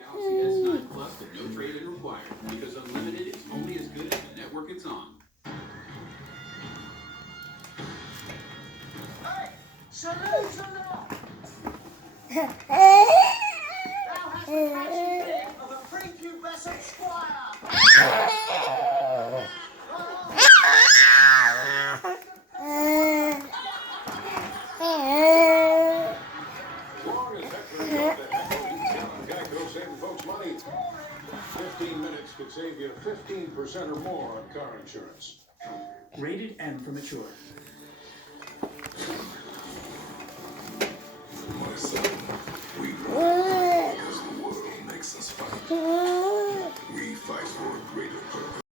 Galaxy S9 Plus with no trade-in required because unlimited is only as good as the network it's on. Hey, salute, salute! Thou hast the catching thing of a prepubescent squire! As long as Hector's got the heckle, he's counting Geico, saving folks money. 15 minutes could save you 15% or more on car insurance. Rated M for mature.